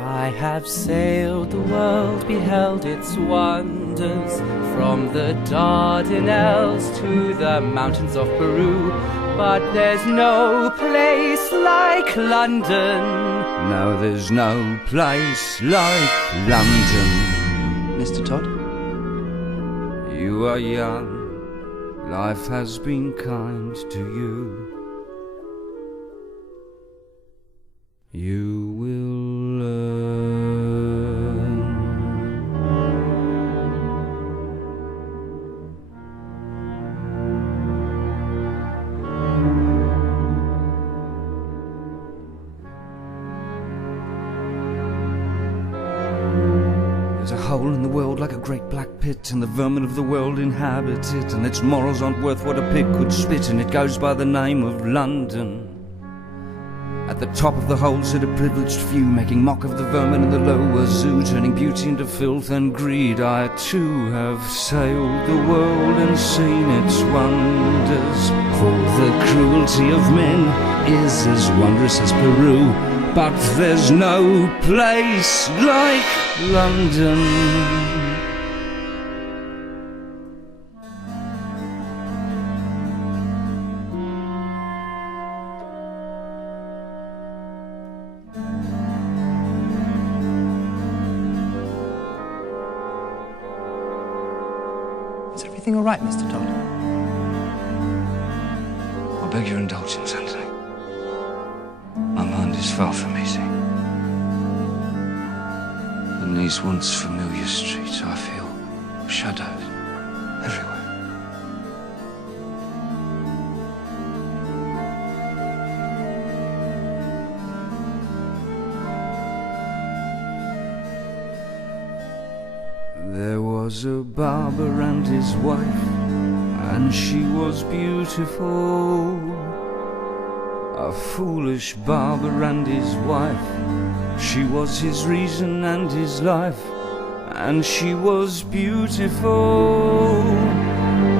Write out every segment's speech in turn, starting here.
I have sailed the world, beheld its wonders, from the Dardanelles to the mountains of Peru, but there's no place like London. No, there's no place like London. Mr. Todd? You are young, life has been kind to you. You will learn. There's a hole in the world like a great black pit, and the vermin of the world inhabit it, and its morals aren't worth what a pig could spit, and it goes by the name of London. At the top of the hole sit a privileged few, making mock of the vermin in the lower zoo, turning beauty into filth and greed. I too have sailed the world and seen its wonders, for the cruelty of men is as wondrous as Peru. But there's no place like London. Is everything all right, Mr. Todd? I beg your indulgence, Anthony. My mind is far from easy. In these once familiar streets, I feel shadows everywhere. There was a barber and his wife, and she was beautiful. A foolish barber and his wife. She was his reason and his life, and she was beautiful,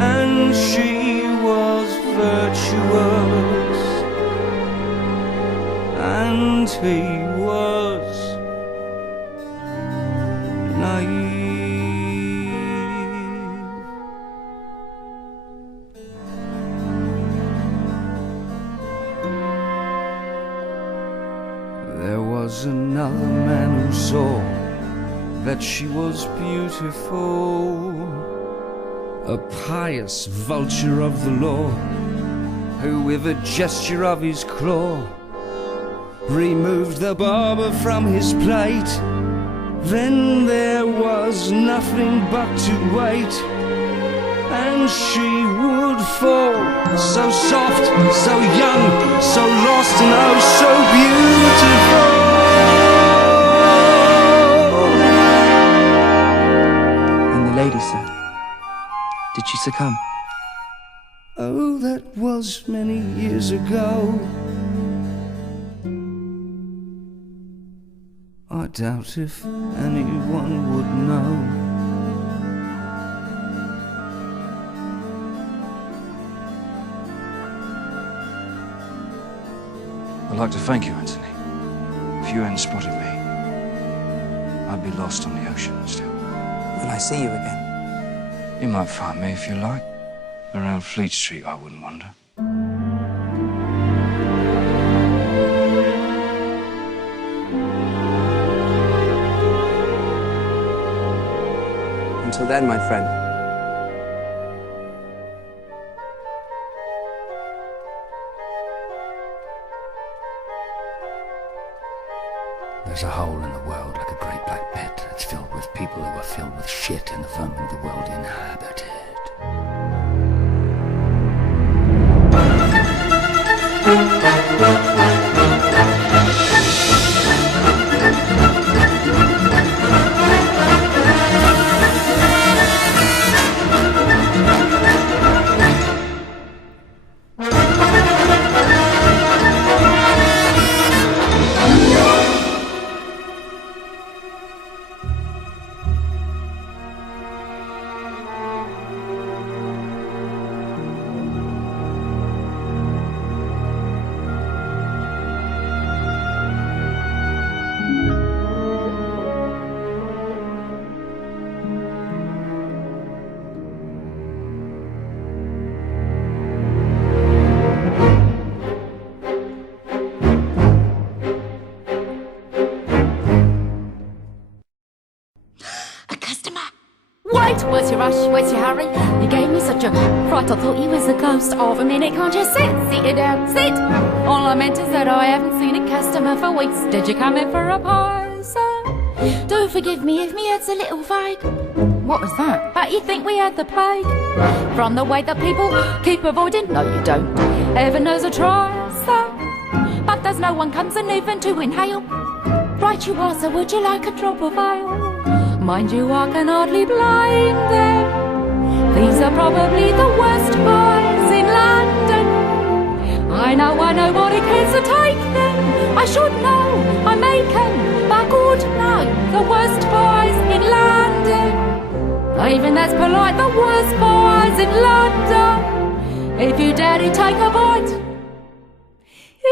and she was virtuous, and he was naive. There was another man who saw that she was beautiful, a pious vulture of the law, who with a gesture of his claw removed the barber from his plate. Then there was nothing but to wait, and she would fall, so soft, so young, so lost, and oh so beautiful. And the lady, sir, did she succumb? Oh, that was many years ago. I doubt if anyone would know. I'd like to thank you, Anthony. If you hadn't spotted me, I'd be lost on the ocean still. Will I see you again? You might find me if you like. Around Fleet Street, I wouldn't wonder. Until then, my friend. There's a hole in the world like a great black pit. It's filled with people who are filled with shit, and the vermin of the world inhabit it. Where's your rush? Where's your hurry? You gave me such a fright, I thought you was the ghost of a minute. Can't you sit? Sit you down, sit. All I meant is that I haven't seen a customer for weeks. Did you come in for a pie, sir? Do forgive me if me head's a little vague. What was that? But you think we had the plague? From the way that people keep avoiding? No, you don't. Heaven knows I try, sir. But there's no one comes in even to inhale. Right you are, so would you like a drop of ale? Mind you, I can hardly blame them. These are probably the worst pies in London. I know what it is to take them. I should know, I make them. But good no, the worst pies in London. Even as polite, the worst pies in London. If you dare to take a bite.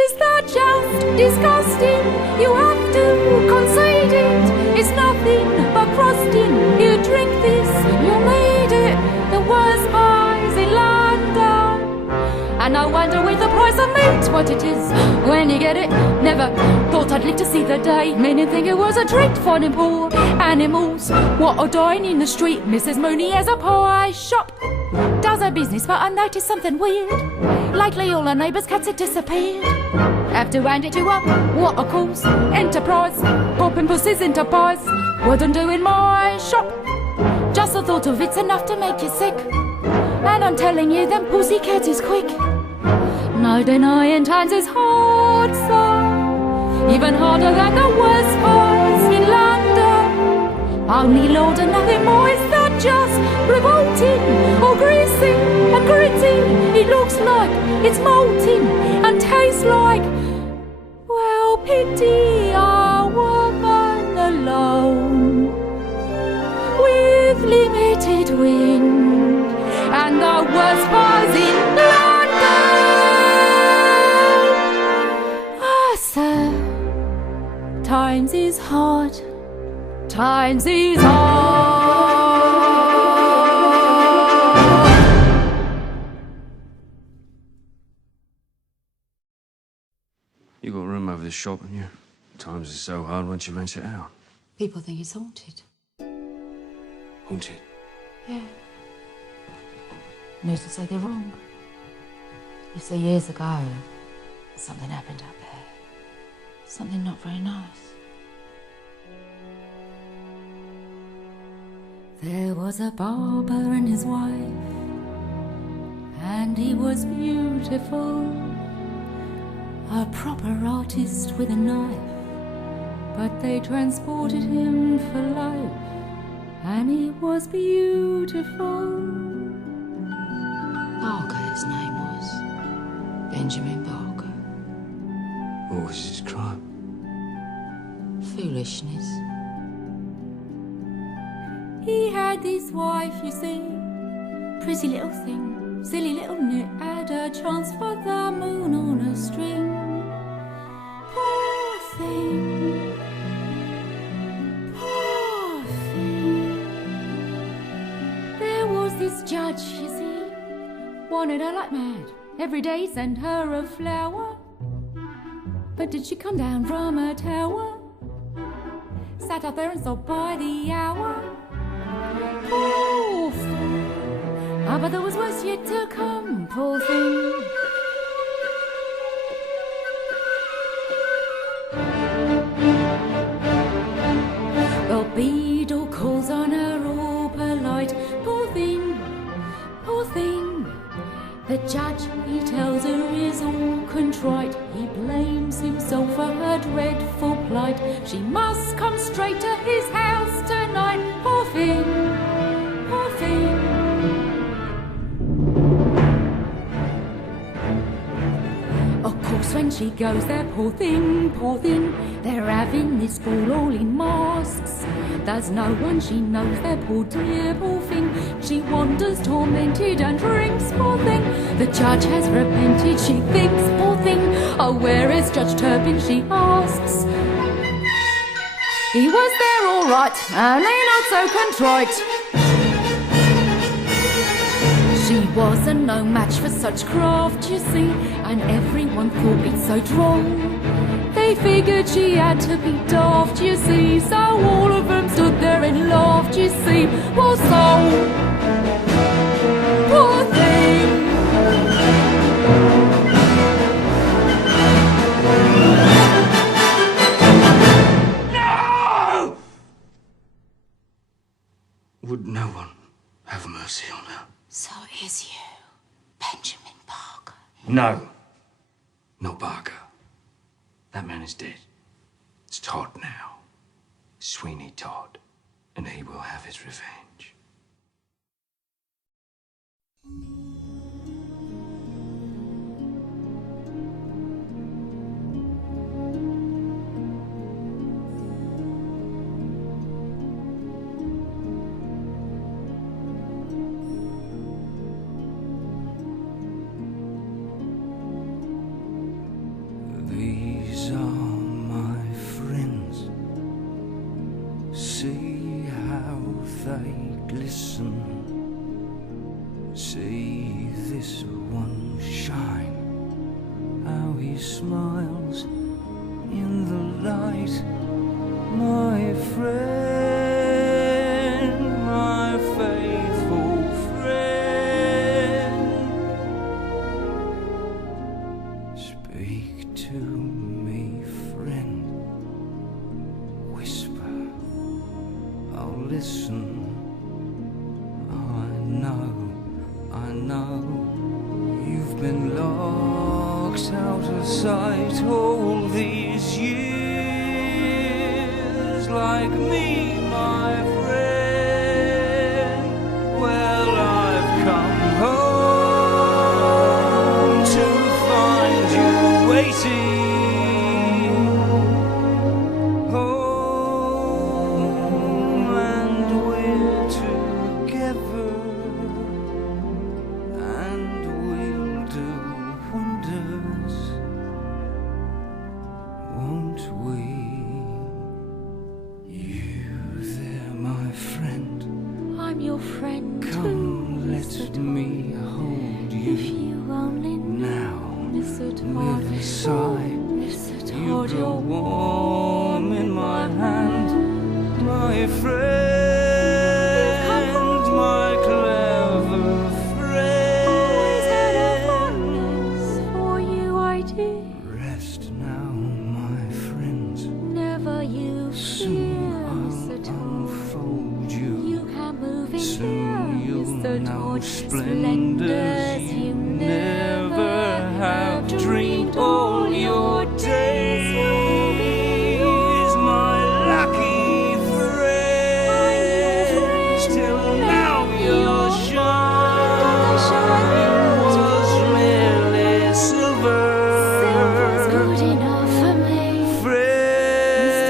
Is that just disgusting? You have to concede it. It's nothing but crusting. You drink this, you need it. The worst pies in London. And no wonder with the price of meat what it is when you get it. Never thought I'd live to see the day. Many think it was a treat for them poor animals what are dying in the street. Mrs. Mooney has a pie shop, does her business, but I noticed something weird. Lately all her neighbours' cats had disappeared. Have to hand it to her, what a cause, enterprise, popping pussies into pies. Wouldn't do in my shop. Just the thought of it's enough to make you sick. And I'm telling you, them pussycats is quick. No denying times is hard, sir. Even harder than the worst pies in London. Only Lord and nothing more, is that just revolting or greasy and gritty? It looks like it's molten and tastes like, well, pity a woman alone with limited wind and the worst bars in London. Ah, sir, times is hard. Times is hard. You got a room over the shop, and you? Times is so hard once you rent it out. People think it's haunted. Haunted? Yeah. And who's to say they're wrong? You see, years ago, something happened up there. Something not very nice. There was a barber and his wife, and he was beautiful, a proper artist with a knife, but they transported him for life, and he was beautiful. Barker, his name was. Benjamin Barker. What was his crime? Foolishness. He had this wife, you see, pretty little thing, silly little nit, had a chance for the moon on a string. Poor thing, poor thing. There was this judge, you see, wanted her like mad, every day sent her a flower. But did she come down from her tower? Sat up there and sobbed by the hour. Poor thing. Ah, but there was worse yet to come, poor thing. Well, Beadle calls on her all polite. Poor thing, poor thing. The judge, he tells her, is all contrite. He blames himself for her dreadful plight. She must come straight to his house tonight. Poor thing, poor thing. Of course, when she goes there, poor thing, they're having this ball all in masks. There's no one she knows there, poor dear, poor thing. She wanders tormented and drinks, poor thing. The judge has repented, she thinks, poor thing. Oh, where is Judge Turpin, she asks. He was there all right, only not so contrite. She wasn't no match for such craft, you see, and everyone thought it so droll. They figured she had to be daft, you see, so all of them stood there and laughed, you see. Poor soul, poor thing. No! Would no one have mercy on her? So it is you, Benjamin Barker. No. Not Barker. That man is dead. It's Todd now. Sweeney Todd. And he will have his revenge. These are my friends. See how they glisten. See this one shine. How he smiles in the light. My friend, my faithful friend. Speak to me, friend. Whisper, I'll listen. I know, you've been locked out of sight all these years, like me, my friend. Well, I've come home. your friend Come, let me hold you. If you only Now, Mr. Todd, with a sigh, Mr. you Todd, grow you're warm in my hand, my friend, my clever always had a friend. fondness for you, I did. Rest now, my friends. Never you Soon fear, I'll Mr. Todd. unfold you. You can move in Soon here, you'll Mr. know Todd. splendors you never have dreamed all your days. My lucky friends, till now your shine was merely silver. Silver's good enough for me. Friends,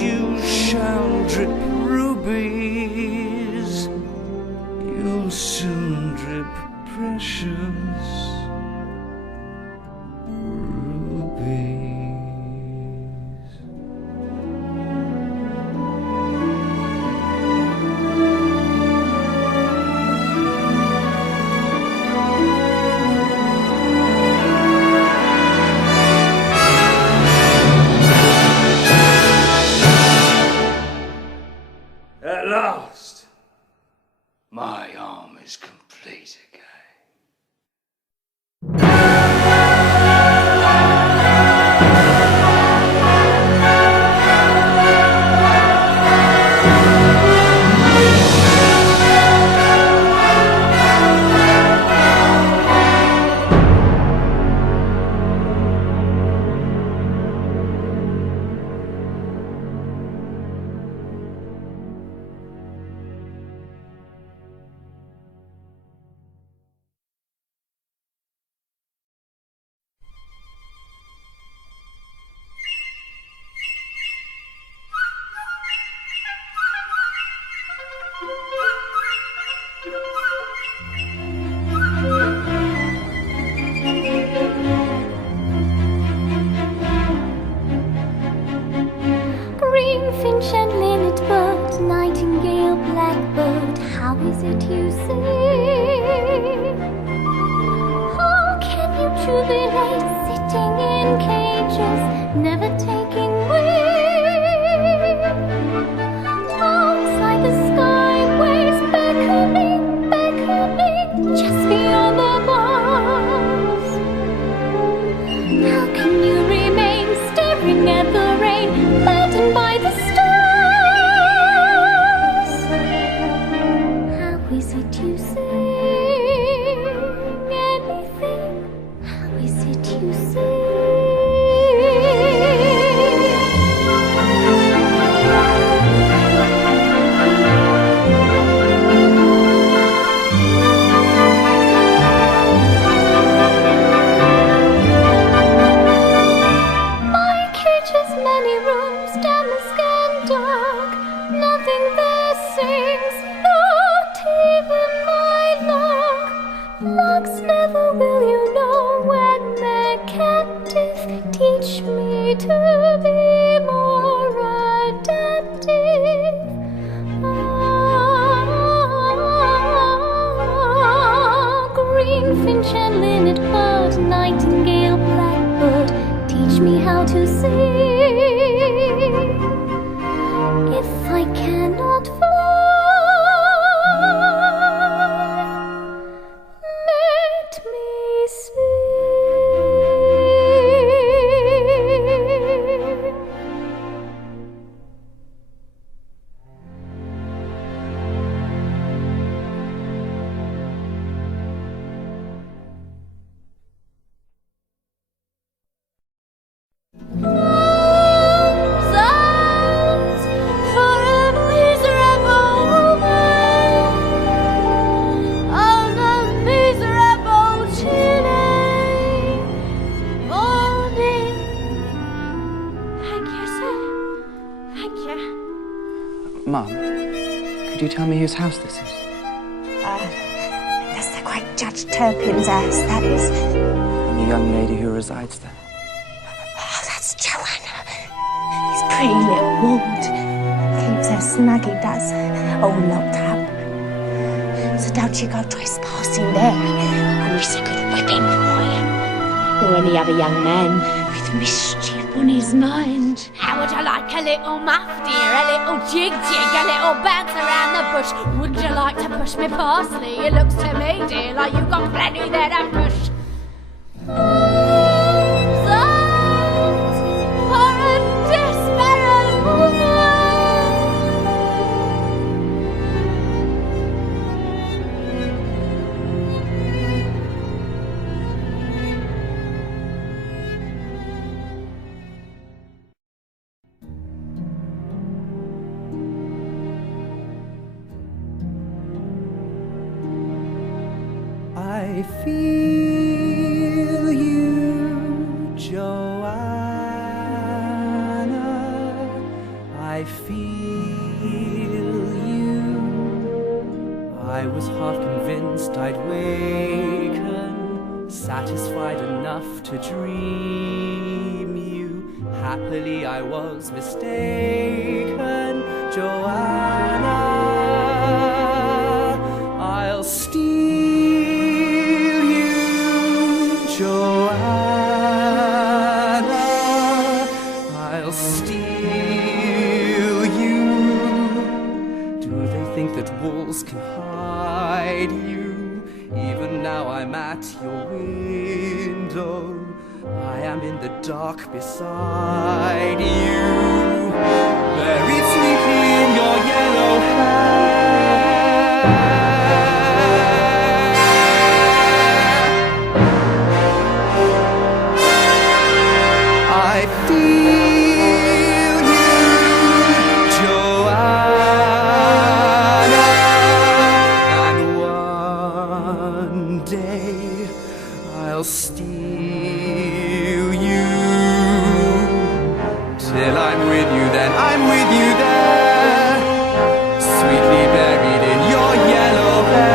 you shall drip rubies. You'll soon drip precious rubies. At last, my arm is complete again. Green finch and linnet bird, nightingale, blackbird, how is it you sing? How can you jubilate, sitting in cages, never taking wing? Outside the skyways, beckoning, beckoning, just beyond the bars. How can you remain staring at the rain, maddened by the stars? How is it you sing anything? How is it you sing? My cage has many rooms, damask and dark. Nothing there sings, not even my lark. Larks never will you know when they're captive. Teach me to be more adaptive. Green finch and linnet bird, nightingale, blackbird, teach me how to sing. If I cannot fly, let me sing. Sounds for a miserable man, of a miserable chilling morning. Thank you, sir. Thank you. Mum, could you tell me whose house this is? That's the great Judge Turpin's house, that is. And the young lady who resides there? Oh, that's Johanna. His pretty little ward. Keeps her snug, he does. All locked up. So don't you go trespassing there, unless a good whipping boy. Or any other young man with mischief on his mind. How would you like a little muff, dear? A little jig, a little bounce around the bush? Would you like to push me parsley? It looks to me, dear, like you've got plenty there to push. I feel you, Johanna. I feel you. I was half convinced I'd waken, satisfied enough to dream you. Happily I was mistaken, Johanna. I'll steal Johanna, I'll steal you. Do they think that walls can hide you? Even now I'm at your window. I am in the dark beside you, buried sweetly in your yellow hair. I feel you, Johanna, and one day I'll steal you. Till I'm with you, then I'm with you there, sweetly buried in your yellow hair.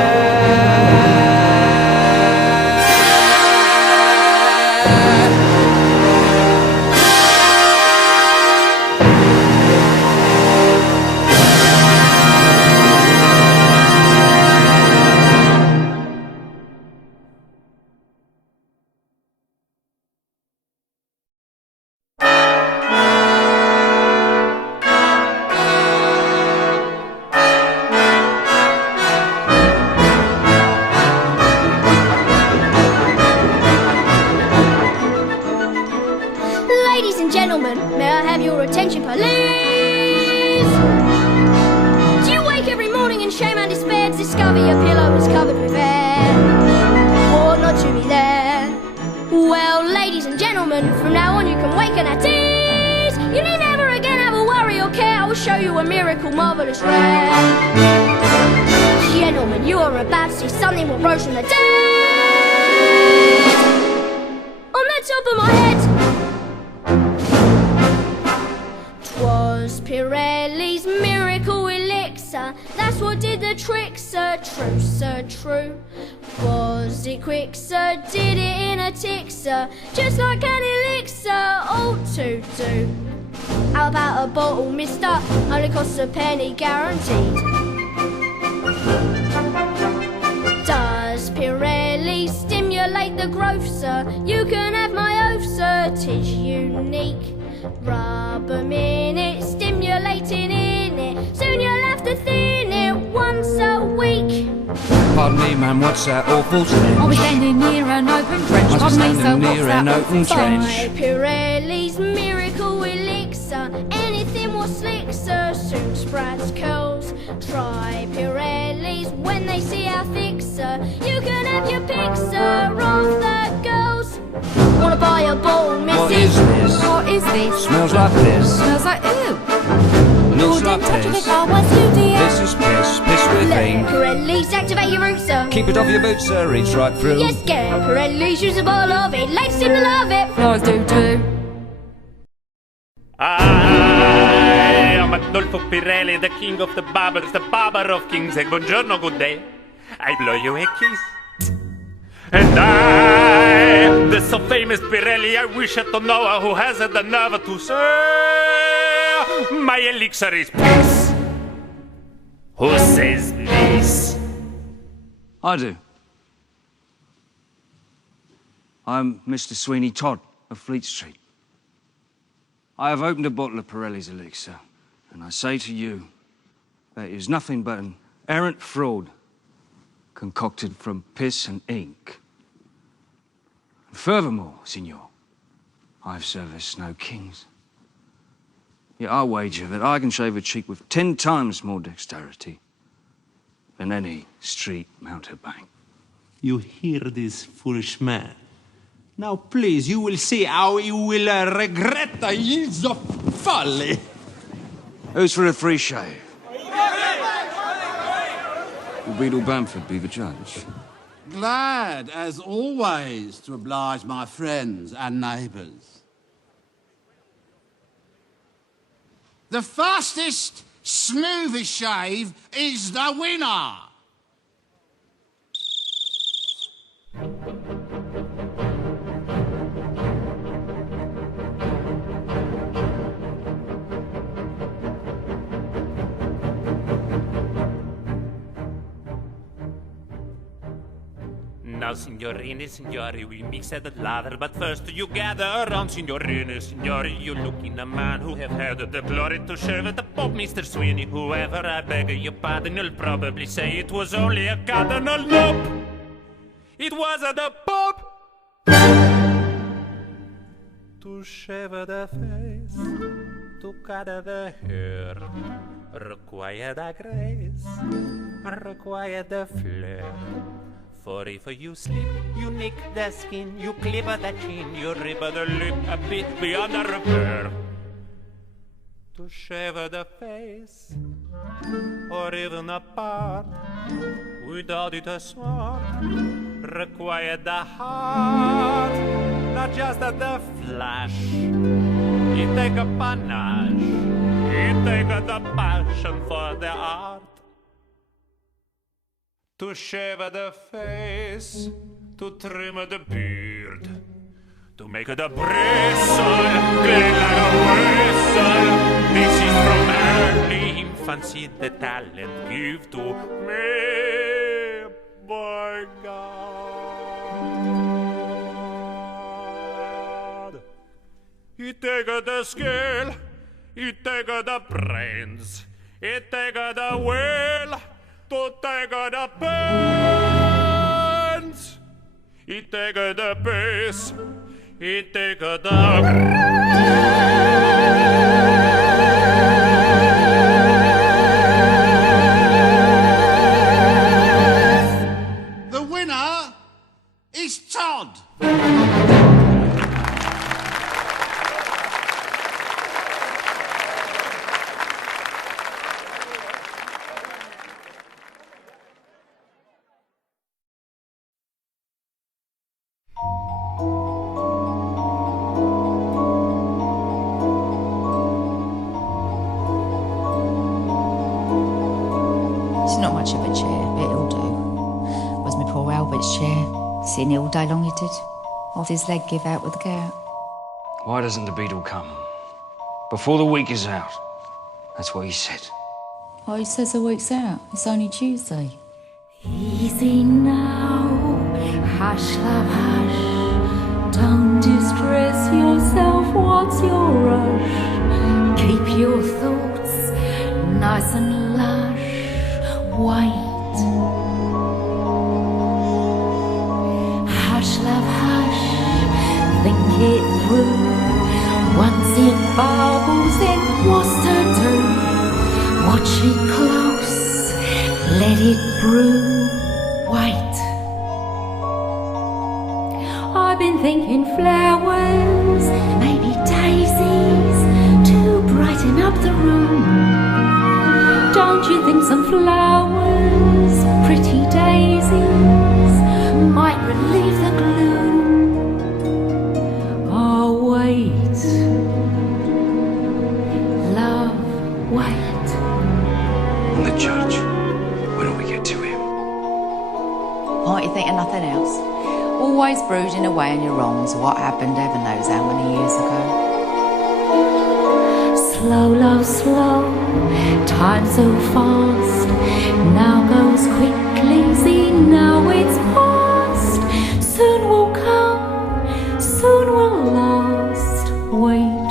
Ladies and gentlemen, may I have your attention, please? Do you wake every morning in shame and despair to discover your pillow is covered with hair? Or not to be there? Well, ladies and gentlemen, from now on you can wake and at ease. You need never again have a worry or care. I will show you a miracle marvellous rare. Gentlemen, you are about to see something what rose from the dead. On the top of my head, 'twas Pirelli's miracle elixir. That's what did the trick, sir. True, sir, true. Was it quick, sir? Did it in a tick, sir? Just like an elixir ought to do. How about a bottle, mister? Only costs a penny, guaranteed. Does Pirelli stimulate the growth, sir? You can have my oath, sir. 'Tis unique. Rub 'em in it, stimulating in it. Soon you'll have to thin it once a week. Pardon me, man, what's that awful stench? Are we standing near an open trench? I was Pardon me, sir, standing what's near that? an open trench. By Pirelli's miracle elixir, anything will slick, sir. Soon sprouts curls. Try Pirelli's when they see how thick, sir. You can have your pick, sir, of the girls. Wanna buy a bottle, missus? What is this? What is this? Smells like piss. Smells like ew. Looks like piss. This is piss. Piss with Let ink. Pirelli's activate your roots, sir. Keep it off your boots, sir. Reach right through. Yes, get Pirelli's, use a bottle of it. Ladies seem to love it. Flies do too. I am Adolfo Pirelli, the king of the barbers, the barber of kings. Buongiorno, good day. I blow you a kiss. And I, the so famous Pirelli, I wish to know who has the nerve to say my elixir is peace. Who says this? I do. I'm Mr. Sweeney Todd of Fleet Street. I have opened a bottle of Pirelli's Elixir, and I say to you that it is nothing but an errant fraud concocted from piss and ink. And furthermore, Signor, I've serviced no kings. Yet I wager that I can shave a cheek with 10 times more dexterity than any street mountebank. You hear this foolish man? Now, please, you will see how he will regret his folly. Who's for a free shave? Will Beadle Bamford be the judge? Glad, as always, to oblige my friends and neighbours. The fastest, smoothest shave is the winner! Now, signorini, signori, we mix at the lather, but first you gather around, signorini, signori. You look in a man who have had the glory to serve at the Pope, Mr. Sweeney. Whoever, I beg your pardon, you'll probably say it was only a cardinal. Nope, it was the Pope. To shave the face, to cut the hair, required a grace, required a flair. For if you slip, you nick the skin, you clip the chin, you rip the lip a bit beyond the repair. To shave the face, or even a part, without it a smart, required the heart, not just the flash. It take a panache, it take the passion for the art. To shave the face, to trim the beard, to make the bristle clean like a whistle. This is from early infancy the talent give to me, by God. He take the skill, he take the brains, he take the will. To take the pants, he take the pace, he take the The winner is Todd. Seen it all day long, he did. Whilst his leg give out with the gout. Why doesn't the beadle come? Before the week is out. That's what he said. Oh, he says the week's out. It's only Tuesday. Easy now, hush, love, hush. Don't distress yourself, what's your rush? Keep your thoughts nice and lush. Wait. Love, hush, think it through. Once it bubbles, then what's to do? Watch it close, let it brew. Wait. I've been thinking flowers, maybe daisies, to brighten up the room. Don't you think some flowers, pretty daisies, might relieve the gloom? Oh, wait. Love, wait. And the judge, when do we get to him? Aren't you thinking nothing else? Always brooding away on your wrongs, what happened heaven knows how many years ago. Slow, love, slow, time so fast, now goes quickly, see now it's past. Soon will come, soon will last. Wait.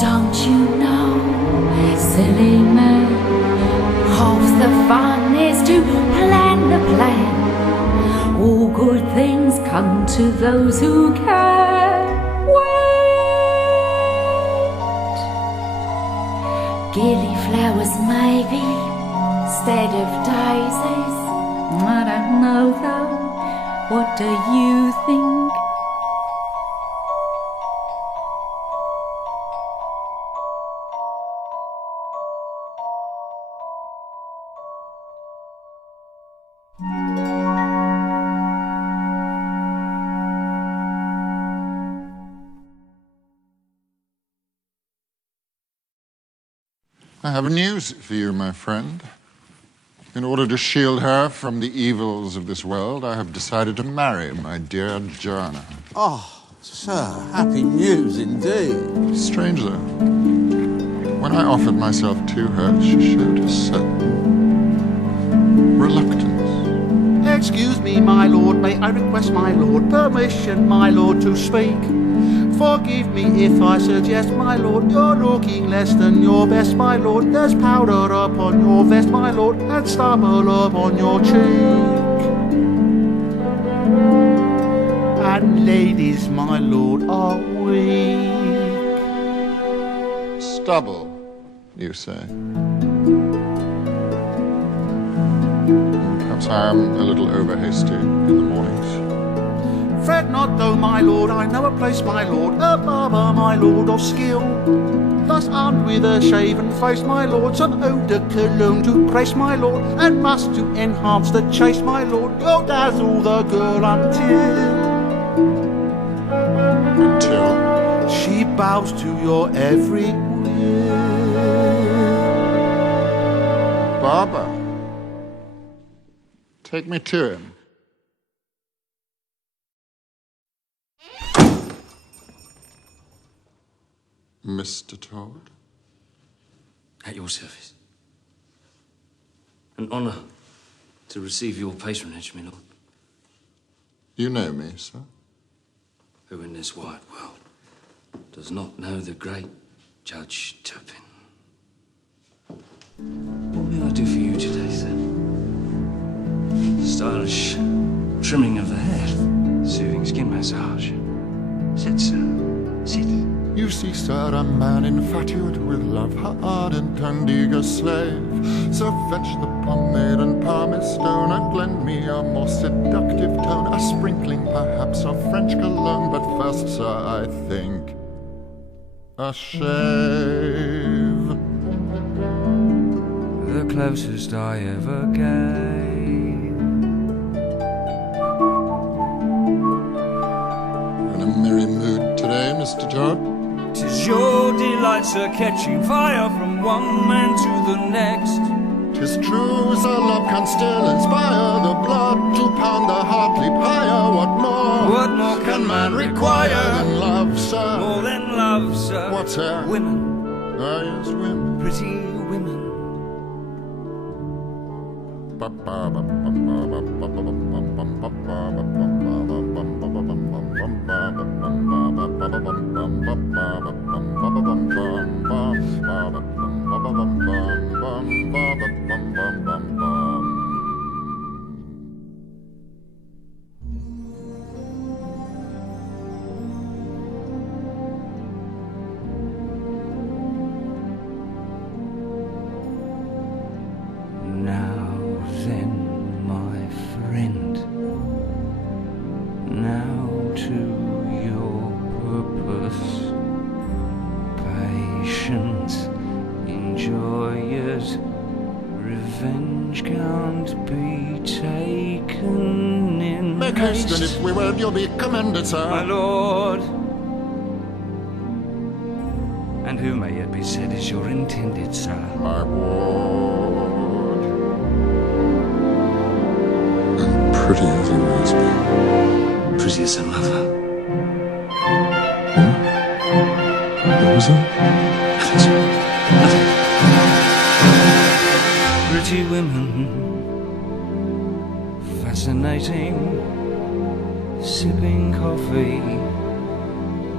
Don't you know, silly man, half the fun is to plan the plan. All good things come to those who can wait. Gillyflowers maybe, instead of daisies. I don't know though, what do you think? I have news for you, my friend. In order to shield her from the evils of this world, I have decided to marry my dear Johanna. Oh, sir, happy news indeed. Strange, though. When I offered myself to her, she showed a certain reluctance. Excuse me, my lord, may I request, my lord, permission, my lord, to speak? Forgive me if I suggest, my lord, you're looking less than your best, my lord. There's powder upon your vest, my lord, and stubble upon your cheek. And ladies, my lord, are weak. Stubble, you say? Perhaps I am a little over-hasty in the mornings. Fret not though, my lord, I know a place, my lord, a barber, my lord, of skill. Thus armed with a shaven face, my lord, some eau de cologne to grace, my lord, and must to enhance the chase, my lord, you'll dazzle the girl until she bows to your every will. Barber, take me to him. Mr. Todd? At your service. An honour to receive your patronage, my lord. You know me, sir? Who in this wide world does not know the great Judge Turpin? What may I do for you today, sir? Stylish trimming of the hair, soothing skin massage. Sit, sir. Sit. You see, sir, a man infatuate with love, her ardent and eager slave. So fetch the pomade and pumice stone, and lend me a more seductive tone, a sprinkling perhaps of French cologne. But first, sir, I think a shave. The closest I ever gave. In a merry mood today, Mr. Todd? 'Tis your delight, sir, catching fire from one man to the next. 'Tis true, sir, love can still inspire the blood to pound the heart, leap higher. What more can man require than love, sir? More than love, sir. What's that? Women. Ah, yes, women. Pretty women. Now then, my friend, now to your purpose. Patience, enjoy it. Revenge can't be taken in Make haste, and if we wed, you'll be commended, sir. My lord. And who may yet be said is your intended, sir? My ward. And pretty as he was, me. Pretty as a mother. Hmm? What was that? Pretty pretty women, fascinating, sipping coffee,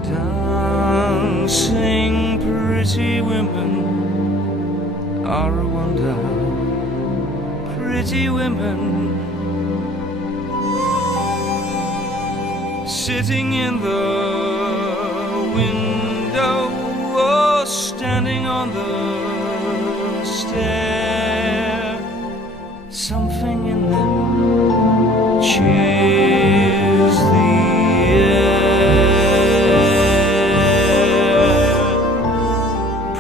dancing pretty women are a wonder. Pretty women sitting in the window or standing on the stair. Something in them cheers the air.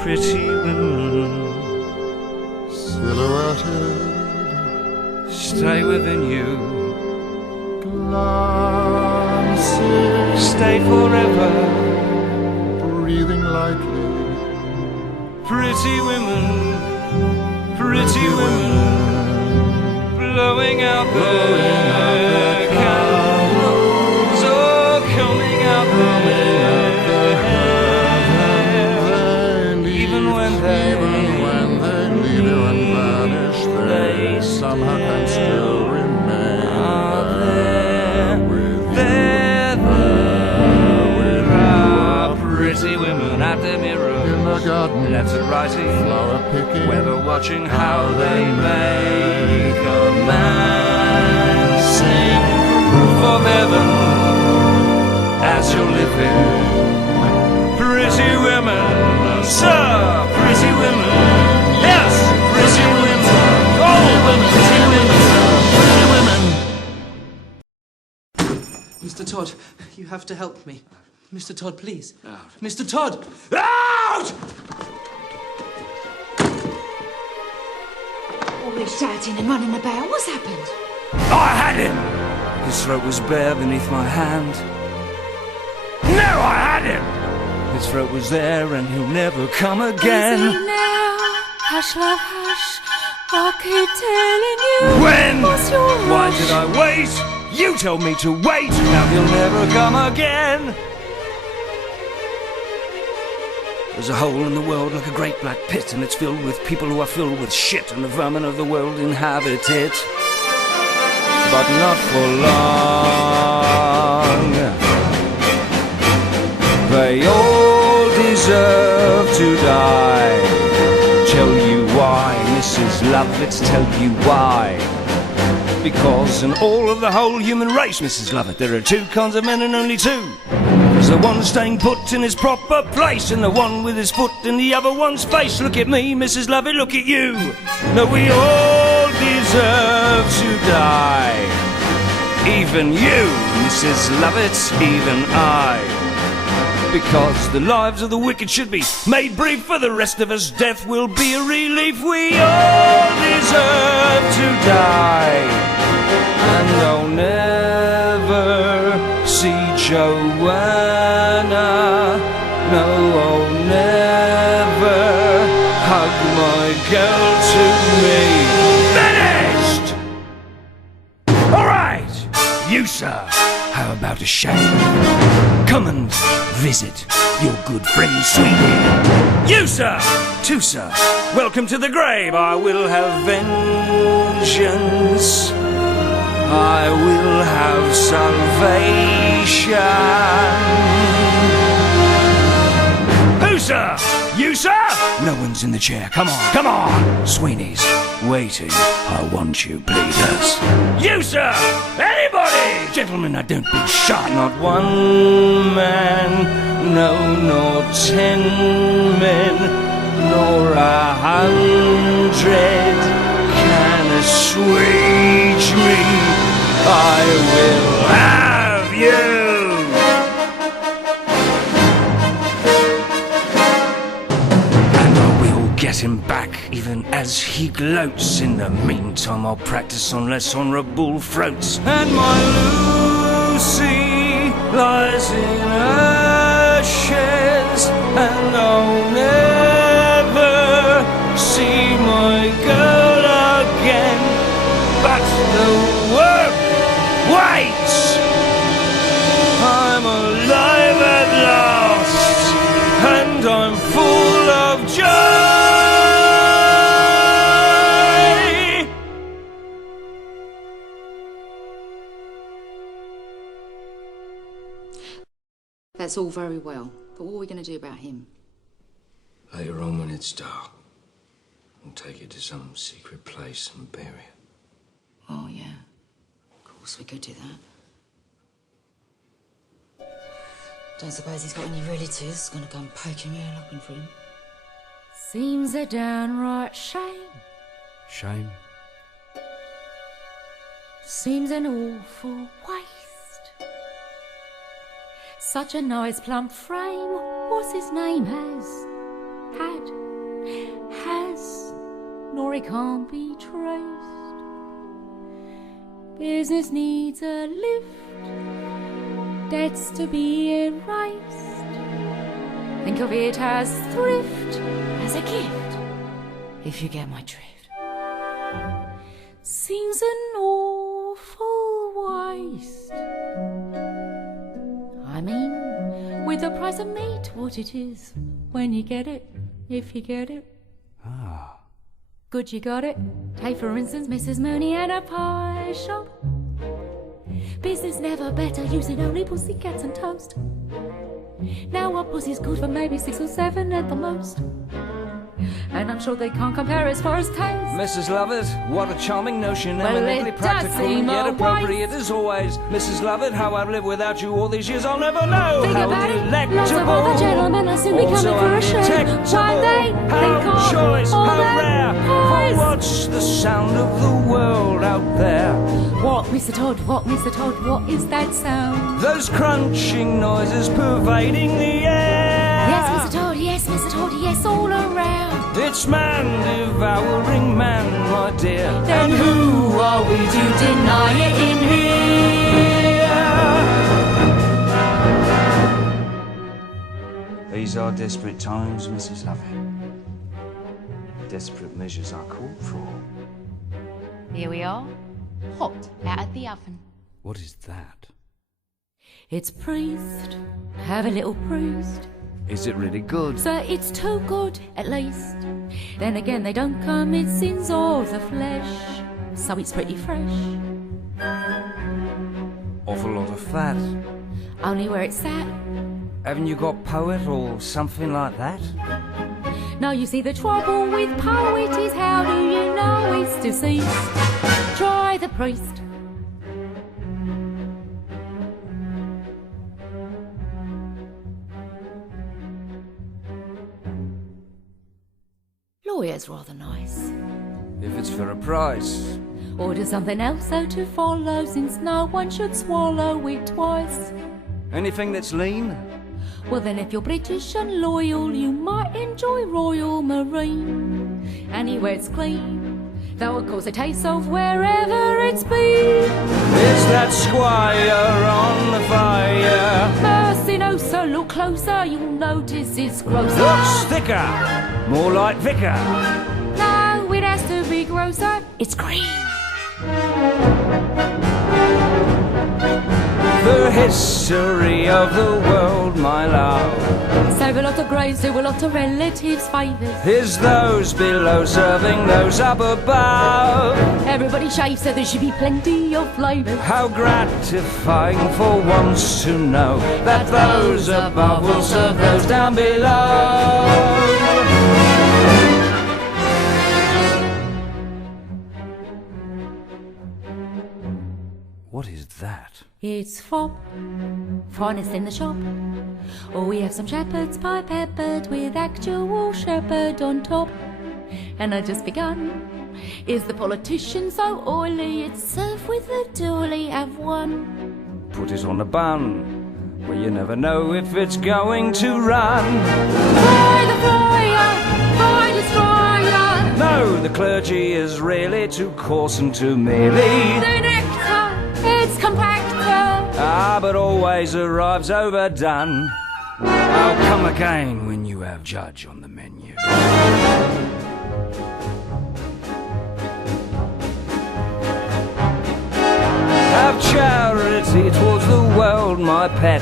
Pretty women silhouetted, stay within you, glancing, stay forever, breathing lightly. Pretty women, blowing out their candles, or combing out their hair. Even when they leave you and vanish, they somehow can still remain there with pretty women at the mirror, in the garden, letter writing, flower picking, weather watching how they make a man sing proof of heaven as you're living. Pretty women, sir, pretty women, yes, pretty women, all women, pretty women. Mr. Todd, you have to help me. Mr. Todd, please. Out. Mr. Todd! Out! All this shouting and running about. What's happened? I had him! His throat was bare beneath my hand. No, I had him! His throat was there and he'll never come again. Easy now, hush, love, hush. I keep telling you. When? What's your Why rush? did I wait? You told me to wait. Now he'll never come again. There's a hole in the world like a great black pit, and it's filled with people who are filled with shit, and the vermin of the world inhabit it. But not for long. They all deserve to die. Tell you why, Mrs. Lovett, tell you why. Because in all of the whole human race, Mrs. Lovett, there are two kinds of men and only two. There's the one staying put in his proper place, and the one with his foot in the other one's face. Look at me, Mrs. Lovett, look at you. No, we all deserve to die. Even you, Mrs. Lovett, even I. Because the lives of the wicked should be made brief. For the rest of us, death will be a relief. We all deserve to die. And I'll never see Johanna. No, I'll never hug my girl to me. Finished! All right, you, sir, how about a shave? Come and visit your good friend Sweeney. You, sir, too, sir, welcome to the grave. I will have vengeance. I will have salvation. Who, sir? You, sir? No one's in the chair. Come on, come on. Sweeney's waiting. I want you, bleeders. You, sir? Anybody? Gentlemen, now don't be shy. Not one man, no, nor 10 men, nor 100 can assuage me. I will have you. Get him back, even as he gloats. In the meantime, I'll practice on less honourable throats. And my Lucy lies in ashes, and I'll never see my girl again. But the work waits. I'm alive at last, and I'm full of joy. that's all very well, but what are we going to do about him? Later on when it's dark, we'll take it to some secret place and bury it. Oh, yeah. Of course we could do that. Don't suppose he's got any relatives gonna come poking around looking for him. Seems a downright shame. Shame? Seems an awful waste. Such a nice plump frame. What's his name? Has. Nor he can't be traced. Business needs a lift. Debts to be erased. Think of it as thrift, as a gift, if you get my drift. Seems an awful waste. I mean, with the price of meat, what it is, when you get it, if you get it. Ah. Good, you got it. Take, for instance, Mrs. Mooney and a pie shop. Business never better, using only pussycats and toast. Now what pussy's good for maybe 6 or 7 at the most. And I'm sure they can't compare as far as taste. Mrs. Lovett, what a charming notion, Well, eminently it does practical, seem yet a appropriate as always. Mrs. Lovett, how I've lived without you all these years, I'll never know. Think How about it. delectable, Lots of other gentlemen are soon becoming also for a shame. undetectable. Why they think How of choice, all how that rare. pies. For what's the sound of the world out there? What, Mr. Todd, what is that sound? Those crunching noises pervading the air. Yes, Mr. Todd, yes, all around. It's man devouring man, my dear. Then who are we to deny it in here? These are desperate times, Mrs. Lovett. Desperate measures are called for. Here we are, hot out of the oven. What is that? It's priest, have a little priest. Is it really good? So it's too good, at least. Then again, they don't commit sins of the flesh, so it's pretty fresh. Awful lot of fat. Only where it's sat. Haven't you got poet or something like that? Now you see the trouble with poet is how do you know it's deceased? Try the priest. Lawyer's rather nice. If it's for a price. Order something else so to follow, since no one should swallow it twice. Anything that's lean? Well then, if you're British and loyal, you might enjoy Royal Marine. Anywhere it's clean, though of course it tastes of wherever it's been. Is that squire on the fire? Mercy no, sir, look closer, you'll notice it's grosser. Looks thicker, more like vicar. No, it has to be grosser, it's green. The history of the world, my love, Save a lot of graves, do a lot of relatives' favours. is those below serving those up above. Everybody shaves, so there should be plenty of flavours. How gratifying for once to know that those above will serve those down below. What is that? It's fop, finest in the shop. Or we have some shepherd's pie peppered with actual shepherd on top. And I just begun. Is the politician so oily? It's served with a doily. Have one. Put it on a bun, where you never know if it's going to run. Fry the fryer, fry destroyer. No, the clergy is really too coarse and too merely. The nectar, it's compactor. Ah, but always arrives overdone. I'll come again when you have judge on the menu. Have charity towards the world, my pet.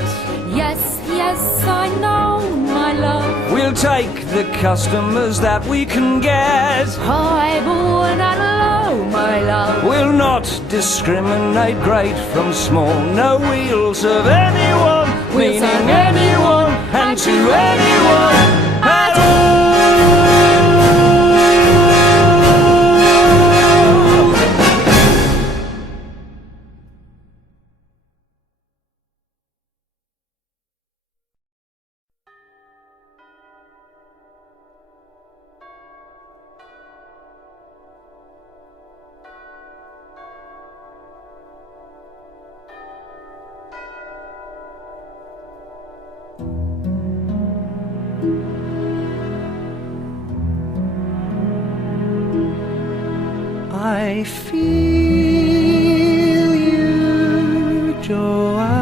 Yes, yes, I know, my love. We'll take the customers that we can get. High born and low No, my love. We'll not discriminate great from small. No wheels serve anyone, We'll meaning serve anyone, and to anyone at all. I feel you, Johanna.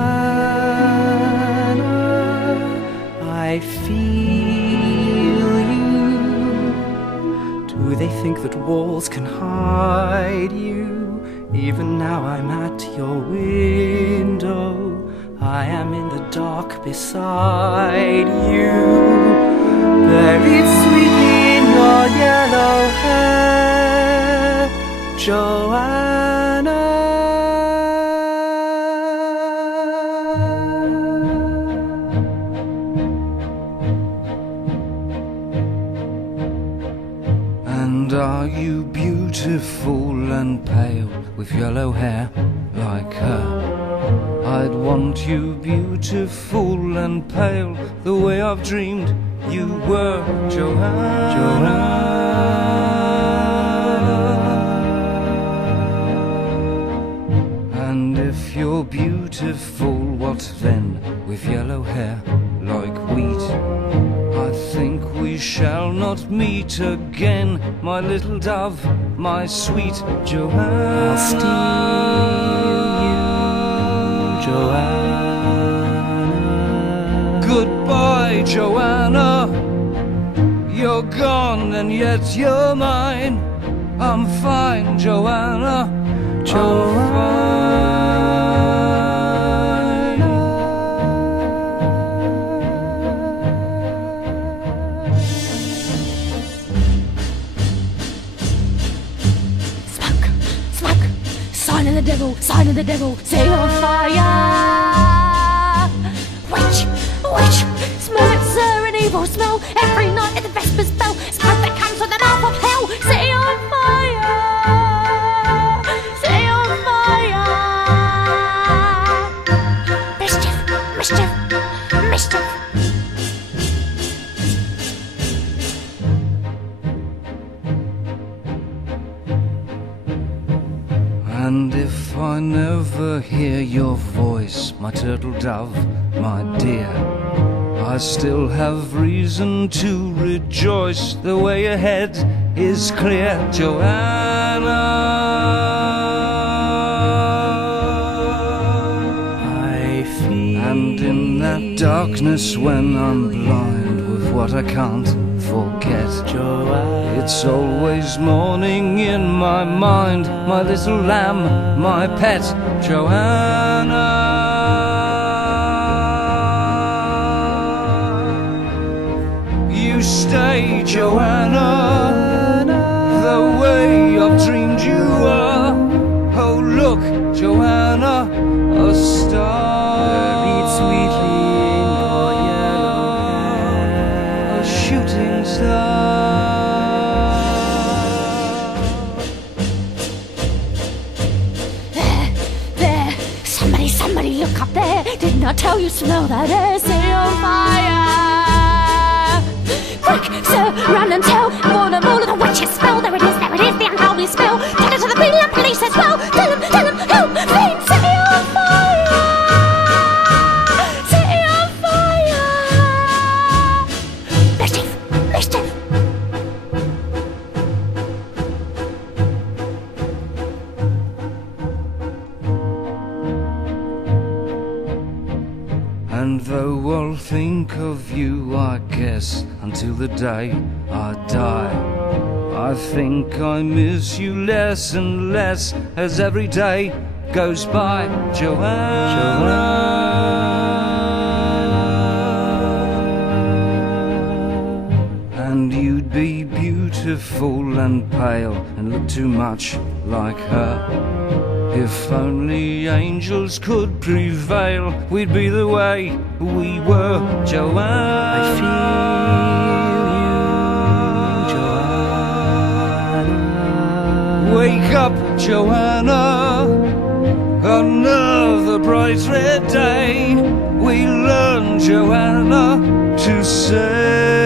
I feel you. Do they think that walls can hide you? Even now I'm at your window. I am in the dark beside you, buried sweetly in your yellow hair, Johanna. And are you beautiful and pale with yellow hair like her? I'd want you beautiful and pale the way I've dreamed you were, Johanna. And if you're beautiful, what then with yellow hair like wheat? I think we shall not meet again, my little dove, my sweet Johanna. I'll steal you, Johanna. Goodbye, Johanna. You're gone and yet you're mine. I'm fine, Johanna. Sign of the devil, say on fire. Witch, witch, smell it, sir, an evil smell. Every night at the Vespers bell, smoke that comes from the mouth of hell. Say on fire, say on fire. Mischief, mischief, mischief. And if I never hear your voice, my turtle dove, my dear, I still have reason to rejoice. The way ahead is clear, Johanna. I feel. And in that darkness when I'm blind with what I can't forget, Johanna. It's always morning in my mind, my little lamb, my pet, Johanna. You stay, Johanna, the way I've dreamed you are. Oh look, Johanna, a star, buried sweetly in your yellow hair, a shooting star. Somebody look up there. Didn't I tell you smell that air? Say on fire. Quick, sir, run and tell Bonham all of the witches spell. There it is, the unholy spell. Tell it to the Penal police as well. Tell them, help, please. Say on fire. Say on fire. Mischief, mischief. And though I'll think of you, I guess, until the day I die, I think I miss you less and less as every day goes by, Johanna. And you'd be beautiful and pale and look too much like her. If only angels could prevail, we'd be the way we were, Joanna. I feel you, Joanna. Wake up, Joanna. Another bright red day. We learn, Joanna, to say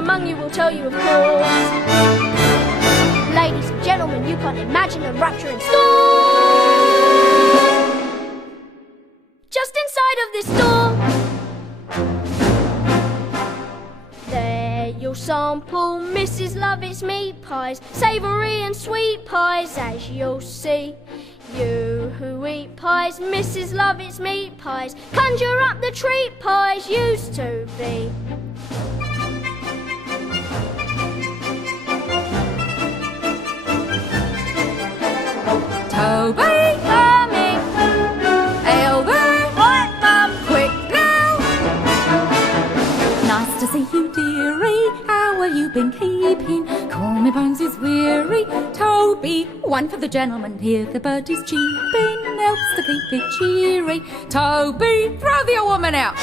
among you will tell you, of course. Ladies and gentlemen, you can't imagine the rapture in store. Just inside of this door, there you'll sample Mrs. Lovett's meat pies, savoury and sweet pies, as you'll see. You who eat pies, Mrs. Lovett's meat pies, conjure up the treat pies used to be. Toby, coming. Elder, what, Mum? Quick now. Nice to see you, dearie. How have you been keeping? Call me Bones is weary. Toby, one for the gentleman. Here the bird is cheeping. Helps to keep it cheery. Toby, throw the old woman out.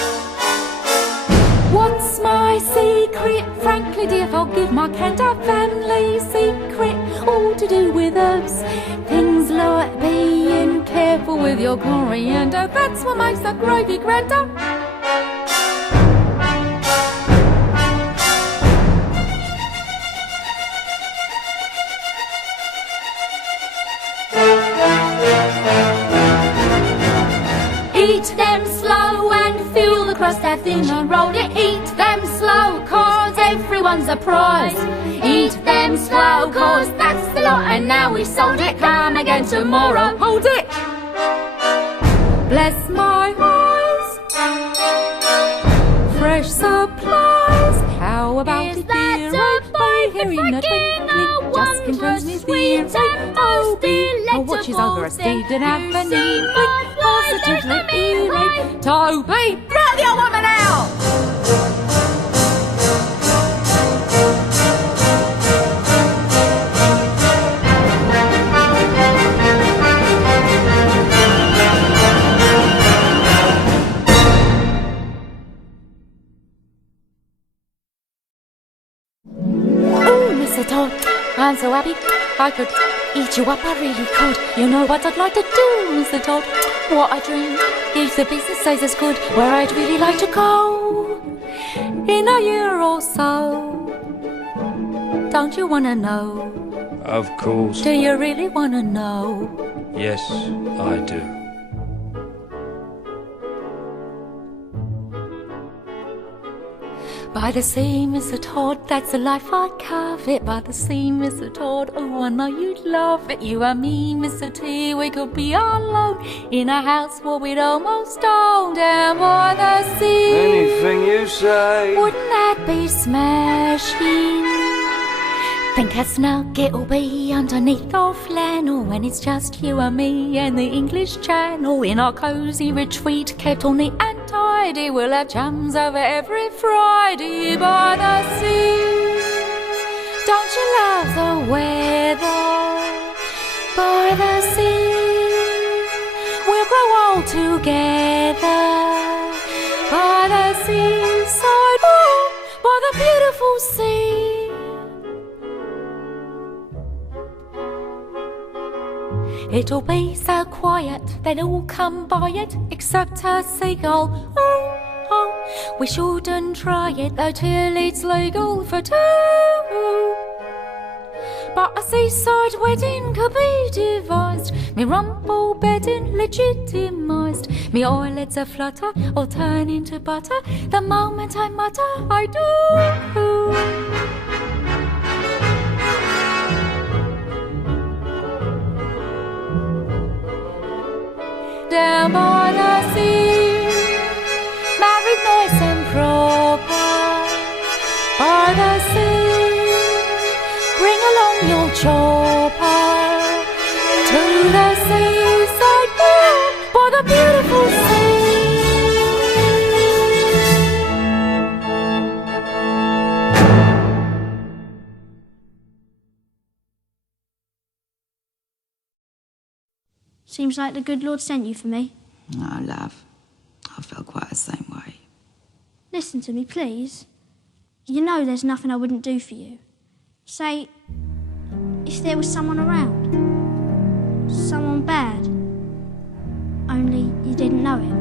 What's my secret? Frankly, dear, forgive my candor. Family secret, all to do with herbs. Things like being careful with your coriander. That's what makes the gravy grander. Eat them slow and feel the crust that thin and rolled it. Eat them slow, cause everyone's a prize. Eat them slow, cause that's the lot, and now we sold it. Come again tomorrow, hold it. Bless my eyes, fresh supplies. How about it, dearie? By here in a twinkling, just confirms me theory. Toby, oh, watches over a steed and Epiphany. Positively eerie. Toby, throw the old woman out! Todd, I'm so happy I could eat you up, I really could. You know what I'd like to do, Mr. Todd? What a dream, if the business stays as good, where I'd really like to go in a year or so. Don't you want to know? Of course. Do you really want to know? Yes, I do. By the sea, Mr. Todd, that's the life I covet. By the sea, Mr. Todd, oh, I know you'd love it. You and me, Mr. T, we could be alone in a house where we'd almost own, down by the sea. Anything you say. Wouldn't that be smashing? Think a snug it'll be underneath our flannel when it's just you and me and the English Channel in our cosy retreat, kept all neat and tidy. We'll have chums over every Friday by the sea. Don't you love the weather by the sea? beautiful sea. It'll be so quiet, they'll all come by it, except a seagull. Oh, oh. We shouldn't try it, though till it's legal for two. But a seaside wedding could be devised, me rumple bedding legitimised, me eyelids a flutter, all turn into butter, the moment I mutter, I do. Down by the sea, married nice and proper, by the sea, bring along your chopper, to the seaside by the beautiful sea. Seems like the good Lord sent you for me. Oh, love. I felt quite the same way. Listen to me, please. You know there's nothing I wouldn't do for you. Say, if there was someone around. Someone bad. Only you didn't know it.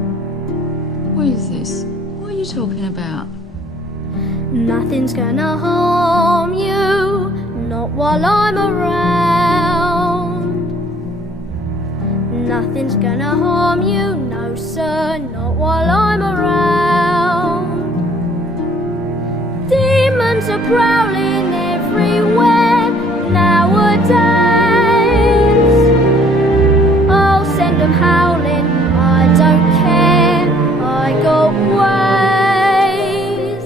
What is this? What are you talking about? Nothing's gonna harm you, not while I'm around. Nothing's gonna harm you, no sir, not while I'm around. Demons are prowling everywhere nowadays. I'll send them howling, I don't care, I got ways.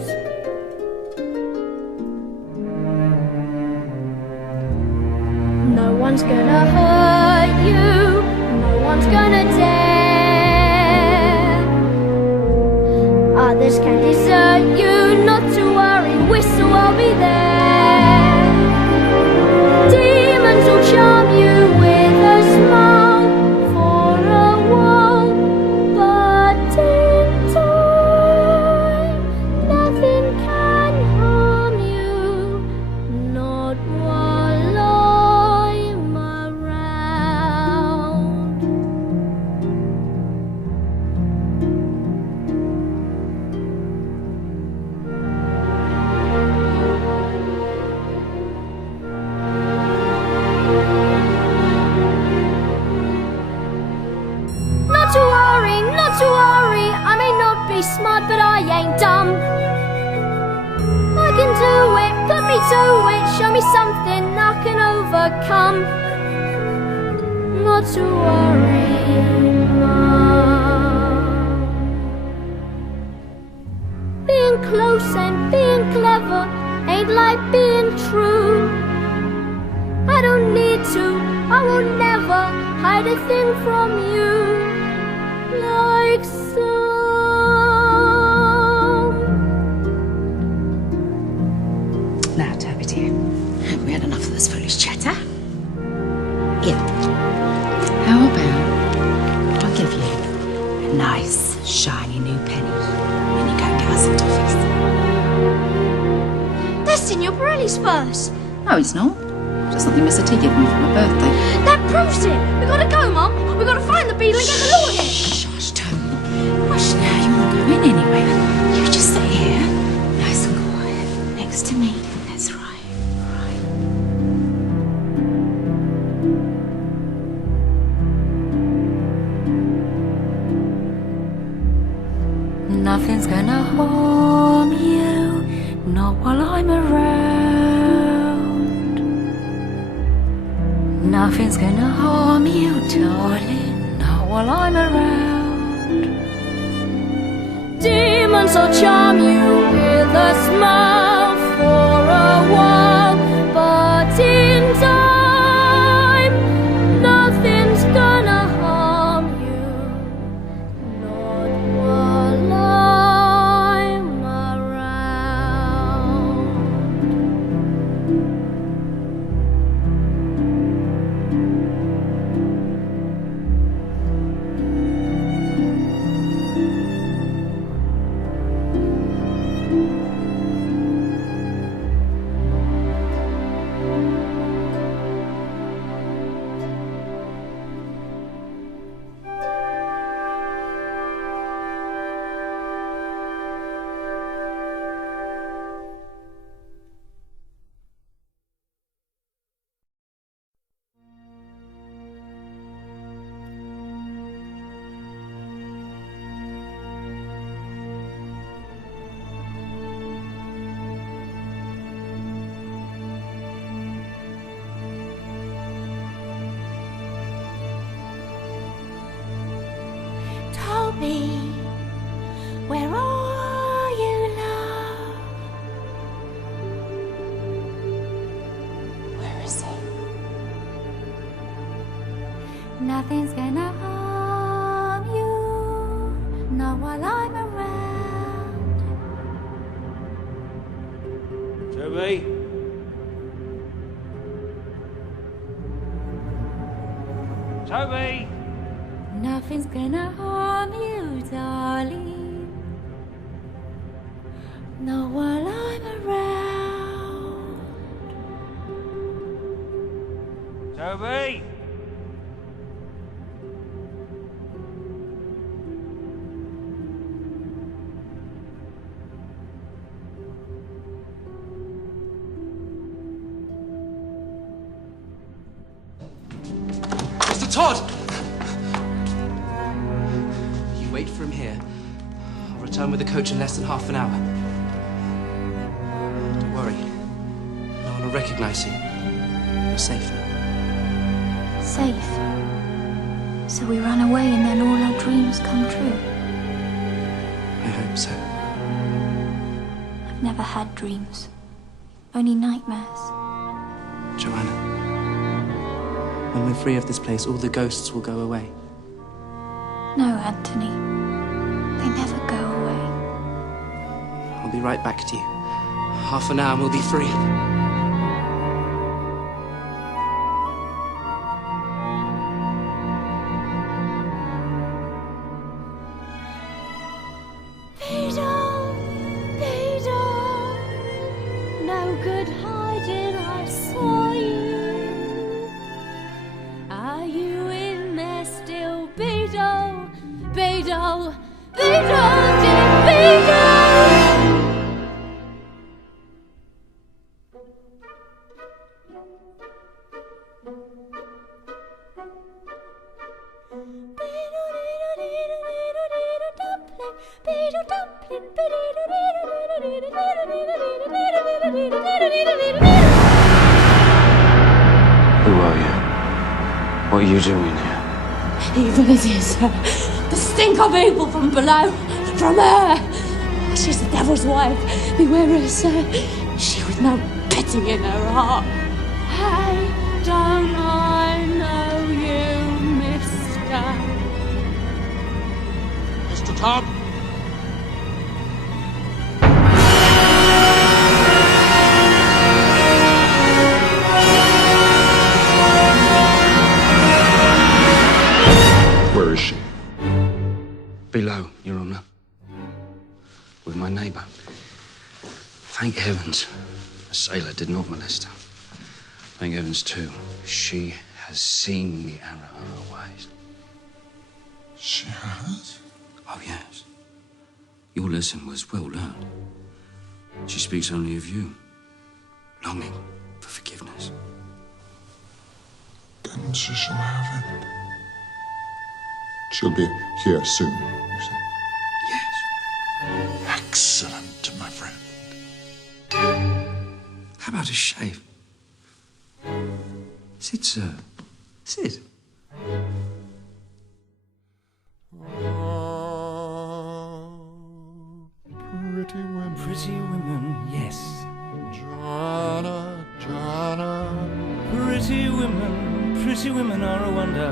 No one's gonna hurt you, no one's gonna dare. Others can desert you, not to worry, whistle, I'll be there. Demons will charm you with a smile for a while, but in time nothing can harm you, not while I'm around. Not to worry, I may not be smart, but I ain't dumb. I can do it, put me to it, show me something I can overcome. Not to worry, Mum. Being close and being clever ain't like being true. I don't need to, I will never hide a thing from you. Like some. Now, Toby dear, we had enough of this foolish chatter. Here. How about I give you a nice, shiny new penny when you go and get us some toffees? That's Signor Pirelli's purse. No, it's not. Just something Mr. T gave me for my birthday. That proves it. We gotta go, Mum. We gotta find the beetle and get the law here. Shush, Toby. Hush now, you want to go in anyway. You just sit here, nice and quiet, next to me. That's right. Right. Nothing's gonna harm you, not while I'm around. Nothing's gonna harm you, darling, not while I'm around. Demons will charm you with a smile for a while, but in time, nothing's gonna harm you, not while I'm around. Nothing's gonna harm you, not while I'm around. Toby? Toby? Nothing's gonna harm you, darling, not while I'm around. Toby? Mr. Todd! You wait for him here. I'll return with the coach in less than half an hour. Don't worry. No one will recognize you. You're safe now. Safe. So we run away and then all our dreams come true. I hope so. I've never had dreams. Only nightmares. Johanna, when we're free of this place, all the ghosts will go away. No, Anthony. They never go away. I'll be right back to you. Half an hour and we'll be free. No good hiding, I saw you. Are you in there still, Beedle? Beedle, Beedle, dear Beedle! Beedle dumpling, Who are you? What are you doing here? Evil it is, the stink of evil from below, from her. She's the devil's wife. Beware her, sir. She with no pity in her heart. Hey, don't I know you, mister? Mr. Todd? Where is she? Below, Your Honour. With my neighbour. Thank heavens a sailor did not molest her. Thank heavens, too, she has seen the error of her ways. She has? Oh, yes. Your lesson was well learned. She speaks only of you, longing for forgiveness. Then she shall have it. She'll be here soon, you said? Yes. Excellent, my friend. How about a shave? Sit, sir. Sit. Pretty women. Pretty women, yes. Johanna, Johanna. Pretty women are a wonder.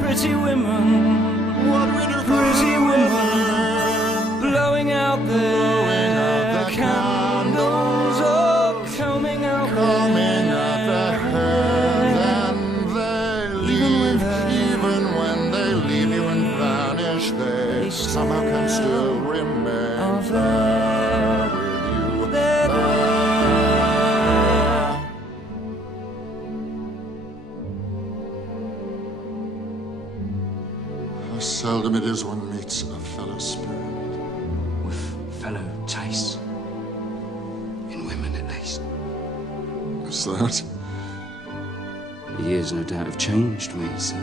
Pretty women, What winter pretty women, blowing out their candles, oh, combing out their hair, and they leave. Even when they leave you and vanish, they somehow can still remain there with you. There. How seldom it is one meets a fellow spirit. With fellow tastes. In women, at least. Is that? The years, no doubt, have changed me, sir.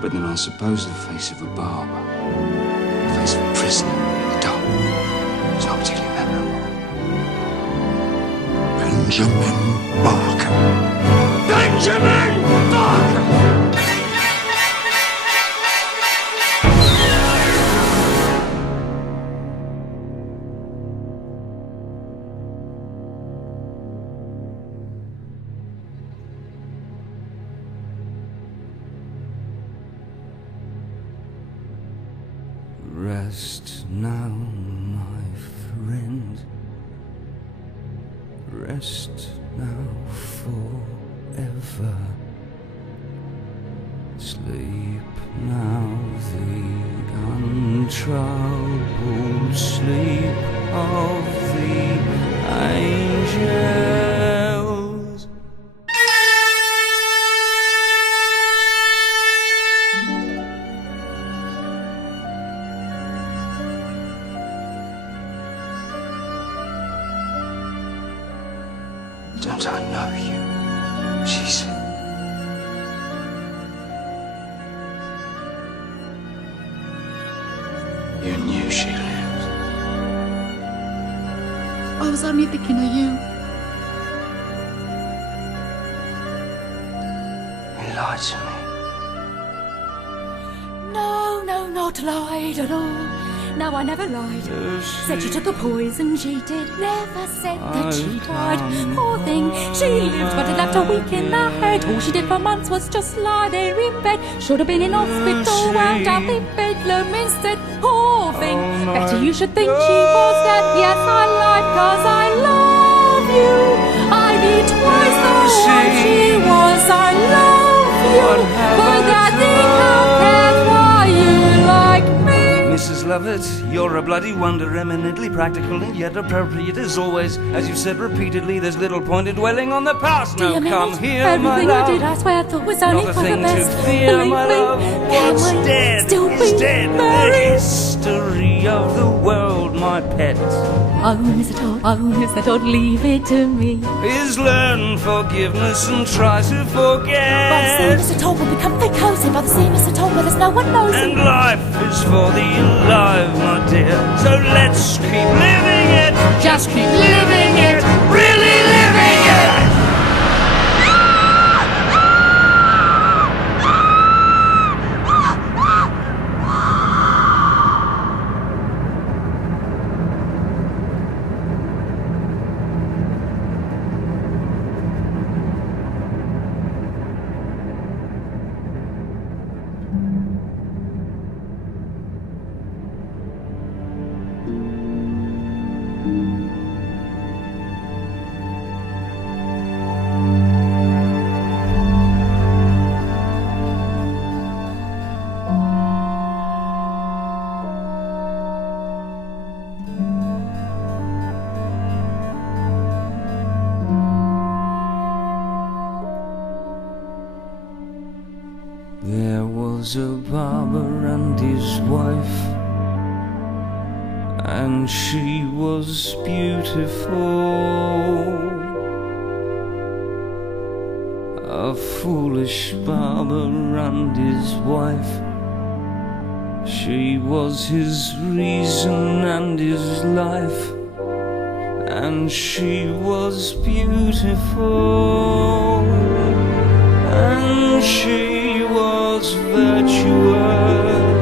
But then I suppose the face of a barber, the face of a prisoner in the dock, is not particularly memorable. Benjamin Barker. Benjamin Barker! Rest now, my friend. Rest now forever. Sleep now the untroubled sleep of the angels. Don't I know you? She said. You knew she lived. I was only thinking of you. You lied to me. No, not lied at all. No, I never lied. Said she took a poison, she did. Never said that she died. Poor thing, she lived, but it left her weak in the head. All she did for months was just lie there in bed. Should have been in hospital, wound up in bedlam instead. Poor thing, better you should think she was dead. Yes, I lied, 'cause I love you. I need twice the one she was. I love you. But I think I'll care why you like me. Mrs. Lovett, you're a bloody wonder, eminently practical and yet appropriate as always. As you said repeatedly, there's little point in dwelling on the past. Now come here, my Everything love. I did, I swear I thought was only Not a for the thing best. to fear, Believe my me, love. can What's I dead still is be dead. The married? history of the world, my pet, Oh, Mr. Todd, leave it to me. is learn forgiveness and try to By the sea, forget. Mr. Todd will become thick cozy. By the sea, Mr. Todd, where there's no one knows And it. life is for the alive, my dear. So let's keep living it. Just keep living it. Really living it. There was a barber and his wife, and she was beautiful. A foolish barber and his wife, she was his reason and his life, and she was beautiful, and she was virtuous.